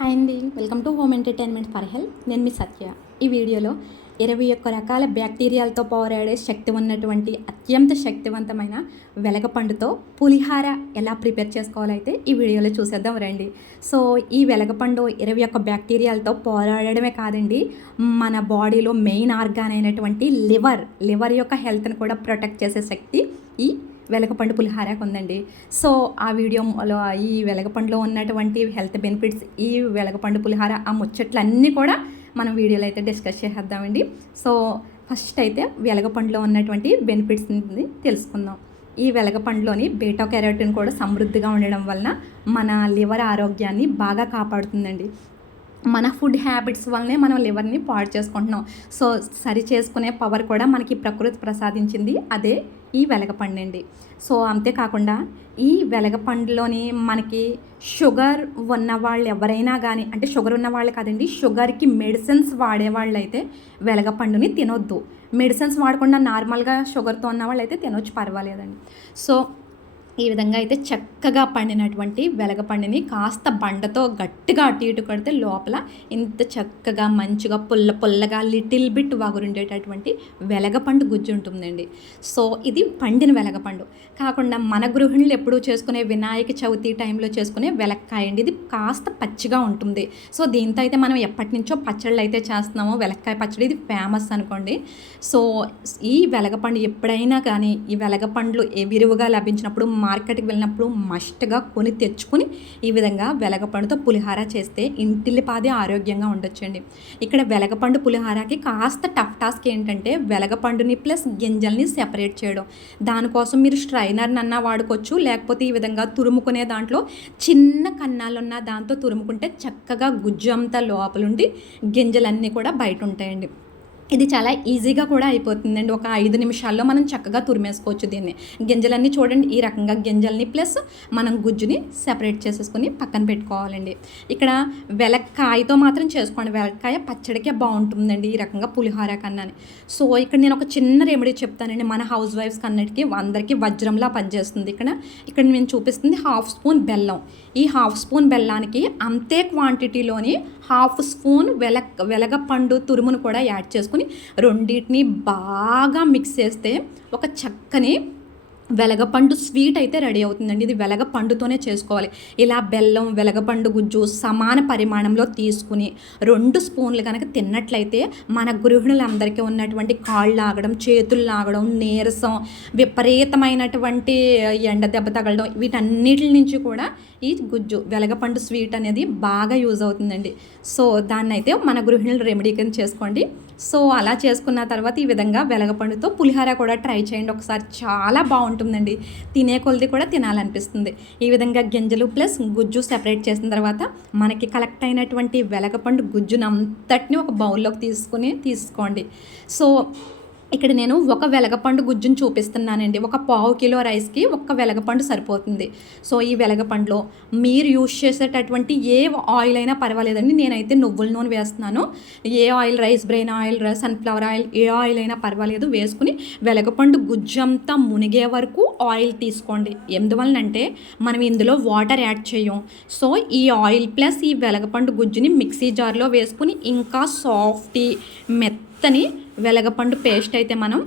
Hi అండి. Welcome to home entertainment for health. నేను మీ సత్య. ఈ వీడియోలో ఇరవై ఒక్క రకాల బ్యాక్టీరియాలతో పోరాడే శక్తి ఉన్నటువంటి అత్యంత శక్తివంతమైన వెలగపండుతో పులిహార ఎలా ప్రిపేర్ చేసుకోవాలైతే ఈ వీడియోలో చూసేద్దాం రండి. సో ఈ వెలగపండు ఇరవై ఒక్క బ్యాక్టీరియాలతో పోరాడడమే కాదండి మన బాడీలో మెయిన్ ఆర్గాన్ అయినటువంటి లివర్ లివర్ యొక్క హెల్త్ని కూడా ప్రొటెక్ట్ చేసే శక్తి ఈ వెలగపండు పులిహార ఉందండి సో ఆ వీడియోలో ఈ వెలగపండులో ఉన్నటువంటి హెల్త్ బెనిఫిట్స్ ఈ వెలగపండు పులిహార ఆ ముచ్చట్లన్నీ కూడా మనం వీడియోలో అయితే డిస్కస్ చేసేద్దామండి. సో ఫస్ట్ అయితే వెలగపండులో ఉన్నటువంటి బెనిఫిట్స్ని తెలుసుకుందాం. ఈ వెలగపండులోని బీటా కెరోటిన్ కూడా సమృద్ధిగా ఉండడం వలన మన లివర్ ఆరోగ్యాన్ని బాగా కాపాడుతుందండి. మన ఫుడ్ హ్యాబిట్స్ వల్లనే మనం లివర్ని పాడు చేసుకుంటున్నాం. సో సరి చేసుకునే పవర్ కూడా మనకి ప్రకృతి ప్రసాదించింది అదే ఈ వెలగపండు అండి సో అంతేకాకుండా ఈ వెలగపండులోని మనకి షుగర్ ఉన్న వాళ్ళు ఎవరైనా కానీ అంటే షుగర్ ఉన్న వాళ్ళు కాదండి షుగర్కి మెడిసిన్స్ వాడే వాళ్ళు అయితే వెలగపండుని తినొద్దు. మెడిసిన్స్ వాడకుండా నార్మల్గా షుగర్తో ఉన్న వాళ్ళు అయితే తినొచ్చు పర్వాలేదండి. సో ఈ విధంగా అయితే చక్కగా పండినటువంటి వెలగపండుని కాస్త బండతో గట్టిగా అటు ఇటు కడితే లోపల ఇంత చక్కగా మంచిగా పుల్ల పుల్లగా లిటిల్ బిట్ వగురుండేటటువంటి వెలగపండు గుజ్జు ఉంటుందండి. సో ఇది పండిన వెలగపండు. కాకుండా మన గృహిణులు ఎప్పుడూ చేసుకునే వినాయక చవితి టైంలో చేసుకునే వెలక్కాయ అండి ఇది కాస్త పచ్చిగా ఉంటుంది. సో దీంతో అయితే మనం ఎప్పటి నుంచో పచ్చళ్ళు అయితే చేస్తున్నాము వెలక్కాయ పచ్చడి ఇది ఫేమస్ అనుకోండి. సో ఈ వెలగపండు ఎప్పుడైనా కానీ ఈ వెలగపండ్లు విరువుగా లభించినప్పుడు మార్కెట్కి వెళ్ళినప్పుడు మస్ట్గా కొని తెచ్చుకొని ఈ విధంగా వెలగపండుతో పులిహార చేస్తే ఇంటిల్లిపాది ఆరోగ్యంగా ఉండొచ్చండి. ఇక్కడ వెలగపండు పులిహారకి కాస్త టఫ్ టాస్క్ ఏంటంటే వెలగపండుని ప్లస్ గింజల్ని సెపరేట్ చేయడం. దానికోసం మీరు స్ట్రైనర్ని అన్నా వాడుకోవచ్చు లేకపోతే ఈ విధంగా తురుముకునే దాంట్లో చిన్న కన్నాలున్న దాంతో తురుముకుంటే చక్కగా గుజ్జు అంతా లోపలుండి గింజలన్నీ కూడా బయట ఉంటాయండి. ఇది చాలా ఈజీగా కూడా అయిపోతుందండి. ఒక ఐదు నిమిషాల్లో మనం చక్కగా తురిమేసుకోవచ్చు దీన్ని. గింజలన్నీ చూడండి ఈ రకంగా గింజల్ని ప్లస్ మనం గుజ్జుని సెపరేట్ చేసేసుకొని పక్కన పెట్టుకోవాలండి. ఇక్కడ వెలక్కాయతో మాత్రం చేసుకోండి. వెలక్కాయ పచ్చడికే బాగుంటుందండి ఈ రకంగా పులిహోర కన్నాని. సో ఇక్కడ నేను ఒక చిన్న రెమెడీ చెప్తానండి. మన హౌస్ వైఫ్స్ అన్నిటికీ అందరికీ వజ్రంలా పనిచేస్తుంది ఇక్కడ. ఇక్కడ నేను చూపిస్తుంది హాఫ్ స్పూన్ బెల్లం. ఈ హాఫ్ స్పూన్ బెల్లానికి అంతే క్వాంటిటీలోని హాఫ్ స్పూన్ వెల వెలగపండు తురుమును కూడా యాడ్ చేసుకుని రెండింటిని బాగా మిక్స్ చేస్తే ఒక చక్కని వెలగపండు స్వీట్ అయితే రెడీ అవుతుందండి. ఇది వెలగపండుతోనే చేసుకోవాలి. ఇలా బెల్లం వెలగపండు గుజ్జు సమాన పరిమాణంలో తీసుకుని రెండు స్పూన్లు కనుక తిన్నట్లయితే మన గృహిణులందరికీ ఉన్నటువంటి కాళ్ళు ఆగడం చేతులు ఆగడం నీరసం విపరీతమైనటువంటి ఎండ దెబ్బ తగలడం వీటన్నిటి నుంచి కూడా ఈ గుజ్జు వెలగపండు స్వీట్ అనేది బాగా యూజ్ అవుతుందండి. సో దాన్ని అయితే మన గృహిణులు రెమెడీ కింద చేసుకోండి. సో అలా చేసుకున్న తర్వాత ఈ విధంగా వెలగపండుతో పులిహార కూడా ట్రై చేయండి. ఒకసారి చాలా బాగుంటుందండి. తినే కొలది కూడా తినాలనిపిస్తుంది. ఈ విధంగా గింజలు ప్లస్ గుజ్జు సెపరేట్ చేసిన తర్వాత మనకి కలెక్ట్ అయినటువంటి వెలగపండు గుజ్జును అంతటిని ఒక బౌల్లోకి తీసుకుని తీసుకోండి. సో ఇక్కడ నేను ఒక వెలగపండు గుజ్జును చూపిస్తున్నానండి. ఒక పావు కిలో రైస్కి ఒక్క వెలగపండు సరిపోతుంది. సో ఈ వెలగపండులో మీరు యూజ్ చేసేటటువంటి ఏ ఆయిల్ అయినా పర్వాలేదండి. నేనైతే నువ్వుల నూనె వేస్తున్నాను. ఏ oil? Rice bran oil sunflower oil ఏ ఆయిల్ అయినా పర్వాలేదు. వేసుకుని వెలగపండు గుజ్జంతా మునిగే వరకు ఆయిల్ తీసుకోండి. ఎందువలనంటే మనం ఇందులో వాటర్ యాడ్ చేయం. సో ఈ ఆయిల్ ప్లస్ ఈ వెలగపండు గుజ్జుని మిక్సీ జార్లో వేసుకుని ఇంకా సాఫ్టీ మెత్తని వెలగపండు పేస్ట్ అయితే మనం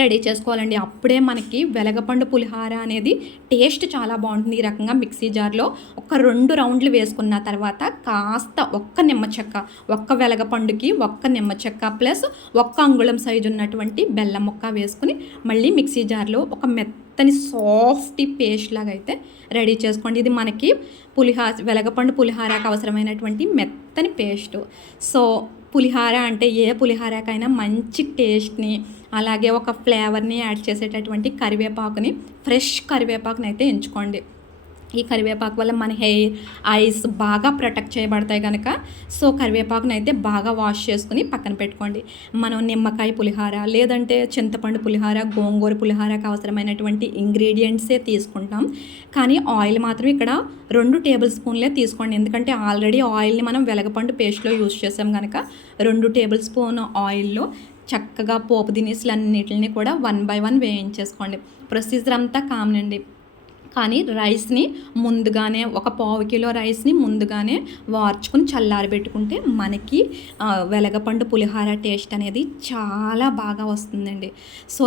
రెడీ చేసుకోవాలండి. అప్పుడే మనకి వెలగపండు పులిహార అనేది టేస్ట్ చాలా బాగుంటుంది ఈ రకంగా మిక్సీ జార్లో. ఒక రెండు రౌండ్లు వేసుకున్న తర్వాత కాస్త ఒక్క నిమ్మ చెక్క ఒక్క వెలగపండుకి ఒక్క నిమ్మ చెక్క ప్లస్ ఒక్క అంగుళం సైజు ఉన్నటువంటి బెల్లం ముక్క వేసుకుని మళ్ళీ మిక్సీ జార్లో ఒక మెత్తని సాఫ్ట్ పేస్ట్ లాగా అయితే రెడీ చేసుకోండి. ఇది మనకి పులిహార వెలగపండు పులిహారాకు అవసరమైనటువంటి మెత్తని పేస్ట్. సో పులిహార అంటే ఏ పులిహారకైనా మంచి టేస్ట్ని అలాగే ఒక ఫ్లేవర్ని యాడ్ చేసేటటువంటి కరివేపాకుని ఫ్రెష్ కరివేపాకుని అయితే ఎంచుకోండి. ఈ కరివేపాకు వల్ల మన హెయిర్ ఐస్ బాగా ప్రొటెక్ట్ చేయబడతాయి కనుక సో కరివేపాకును అయితే బాగా వాష్ చేసుకుని పక్కన పెట్టుకోండి. మనం నిమ్మకాయ పులిహార లేదంటే చింతపండు పులిహార గోంగూర పులిహారకు అవసరమైనటువంటి ఇంగ్రీడియంట్సే తీసుకుంటాం. కానీ ఆయిల్ మాత్రం ఇక్కడ రెండు టేబుల్ స్పూన్లే తీసుకోండి. ఎందుకంటే ఆల్రెడీ ఆయిల్ని మనం వెలగపండు పేస్ట్లో యూస్ చేసాం కనుక రెండు టేబుల్ స్పూన్ ఆయిల్లో చక్కగా పోపు దినుసులు అన్నిటిని కూడా వన్ బై వన్ వేయించేసుకోండి. ప్రొసీజర్ అంతా కామనండి కానీ రైస్ని ముందుగానే ఒక పావు కిలో రైస్ని ముందుగానే వార్చుకుని చల్లారబెట్టుకుంటే మనకి వెలగపండు పులిహార టేస్ట్ అనేది చాలా బాగా వస్తుందండి. సో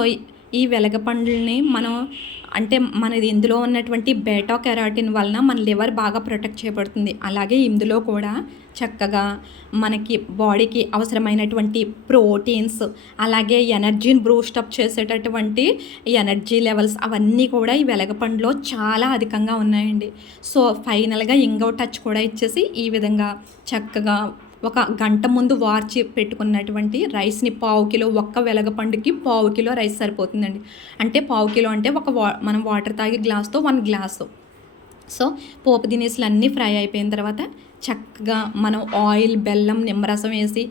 ఈ- వెలగపండ్లని వెలగపండుల్ని మనం అంటే మనది ఇందులో ఉన్నటువంటి బేటా కెరాటిన్ వలన మన లివర్ బాగా ప్రొటెక్ట్ చేయబడుతుంది. అలాగే ఇందులో కూడా చక్కగా మనకి బాడీకి అవసరమైనటువంటి ప్రోటీన్స్ అలాగే ఎనర్జీని బ్రూస్టప్ చేసేటటువంటి ఎనర్జీ లెవెల్స్ అవన్నీ కూడా ఈ వెలగపండులో చాలా అధికంగా ఉన్నాయండి. సో ఫైనల్గా ఇంగో టచ్ కూడా ఇచ్చేసి ఈ విధంగా చక్కగా ఒక గంట ముందు వార్చి పెట్టుకున్నటువంటి రైస్ని పావు కిలో ఒక్క వెలగపండుకి పావు కిలో రైస్ సరిపోతుందండి. అంటే పావు కిలో అంటే ఒక వా మనం వాటర్ తాగే గ్లాస్తో వన్ గ్లాసు. సో పోపు దినుసులు అన్నీ ఫ్రై అయిపోయిన తర్వాత చక్కగా మనం ఆయిల్ బెల్లం నిమ్మరసం వేసి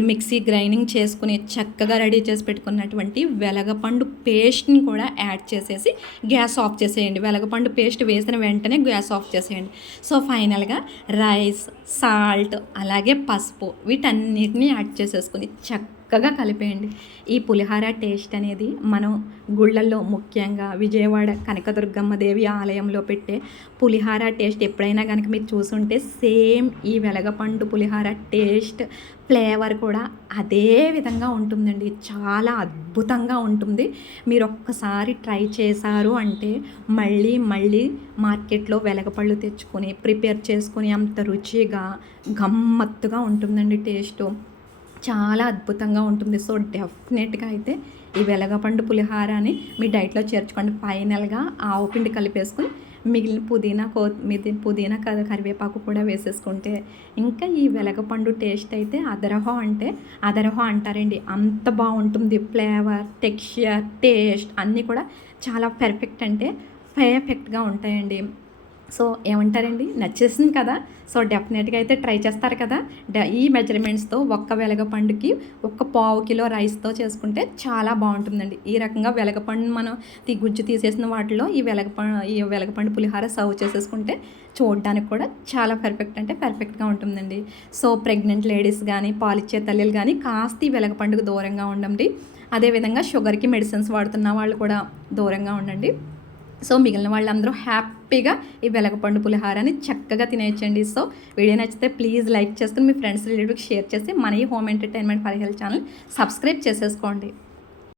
మిక్సీ గ్రైండింగ్ చేసుకుని చక్కగా రెడీ చేసి పెట్టుకున్నటువంటి వెలగపండు పేస్ట్ని కూడా యాడ్ చేసేసి గ్యాస్ ఆఫ్ చేసేయండి. వెలగపండు పేస్ట్ వేసిన వెంటనే గ్యాస్ ఆఫ్ చేసేయండి. సో ఫైనల్గా రైస్ సాల్ట్ అలాగే పసుపు వీటన్నిటిని యాడ్ చేసేసుకుని చక్క చక్కగా కలిపేయండి. ఈ పులిహార టేస్ట్ అనేది మనం గుళ్ళల్లో ముఖ్యంగా విజయవాడ కనకదుర్గమ్మ దేవి ఆలయంలో పెట్టే పులిహార టేస్ట్ ఎప్పుడైనా కనుక మీరు చూసుంటే సేమ్ ఈ వెలగపండు పులిహార టేస్ట్ ఫ్లేవర్ కూడా అదే విధంగా ఉంటుందండి. చాలా అద్భుతంగా ఉంటుంది. మీరు ఒక్కసారి ట్రై చేశారు అంటే మళ్ళీ మళ్ళీ మార్కెట్లో వెలగపళ్ళు తెచ్చుకొని ప్రిపేర్ చేసుకొని అంత రుచిగా గమ్మత్తుగా ఉంటుందండి టేస్ట్. చాలా అద్భుతంగా ఉంటుంది. సో డెఫినెట్గా అయితే ఈ వెలగపండు పులిహారాన్ని మీ డైట్లో చేర్చుకోండి. ఫైనల్గా ఆవు పిండి కలిపేసుకుని మిగిలిన పుదీనా కో మిది పుదీనా కద కరివేపాకు కూడా వేసేసుకుంటే ఇంకా ఈ వెలగపండు టేస్ట్ అయితే అదరహో అంటే అదరహో అంటారండి. అంత బాగుంటుంది. ఫ్లేవర్ టెక్స్చర్ టేస్ట్ అన్నీ కూడా చాలా పెర్ఫెక్ట్ అంటే పర్ఫెక్ట్గా ఉంటాయండి. సో ఏమంటారండి? నచ్చేసింది కదా? సో డెఫినెట్గా అయితే ట్రై చేస్తారు కదా? డ- ఈ మెజర్మెంట్స్తో ఒక్క వెలగపండుకి ఒక్క పావు కిలో రైస్తో చేసుకుంటే చాలా బాగుంటుందండి. ఈ రకంగా వెలగపండు మనం తీ గుజ్జు తీసేసిన వాటిలో ఈ వెలగపండు ఈ వెలగపండు పులిహార సర్వ్ చేసేసుకుంటే చూడడానికి కూడా చాలా పర్ఫెక్ట్ అంటే పర్ఫెక్ట్గా ఉంటుందండి. సో ప్రెగ్నెంట్ లేడీస్ కానీ పాలిచ్చే తల్లిలు కానీ కాస్త ఈ వెలగపండుకు దూరంగా ఉండండి. అదేవిధంగా షుగర్కి మెడిసిన్స్ వాడుతున్న వాళ్ళు కూడా దూరంగా ఉండండి. సో మిగిలిన వాళ్ళందరూ హ్యాపీగా ఈ వెలగపండు పులిహారాన్ని చక్కగా తినేయచ్చండి. సో వీడియో నచ్చితే ప్లీజ్ లైక్ చేసుకుని మీ ఫ్రెండ్స్ రిలేటివ్కి షేర్ చేసి మన ఈ home entertainment for channel subscribe చేసేసుకోండి.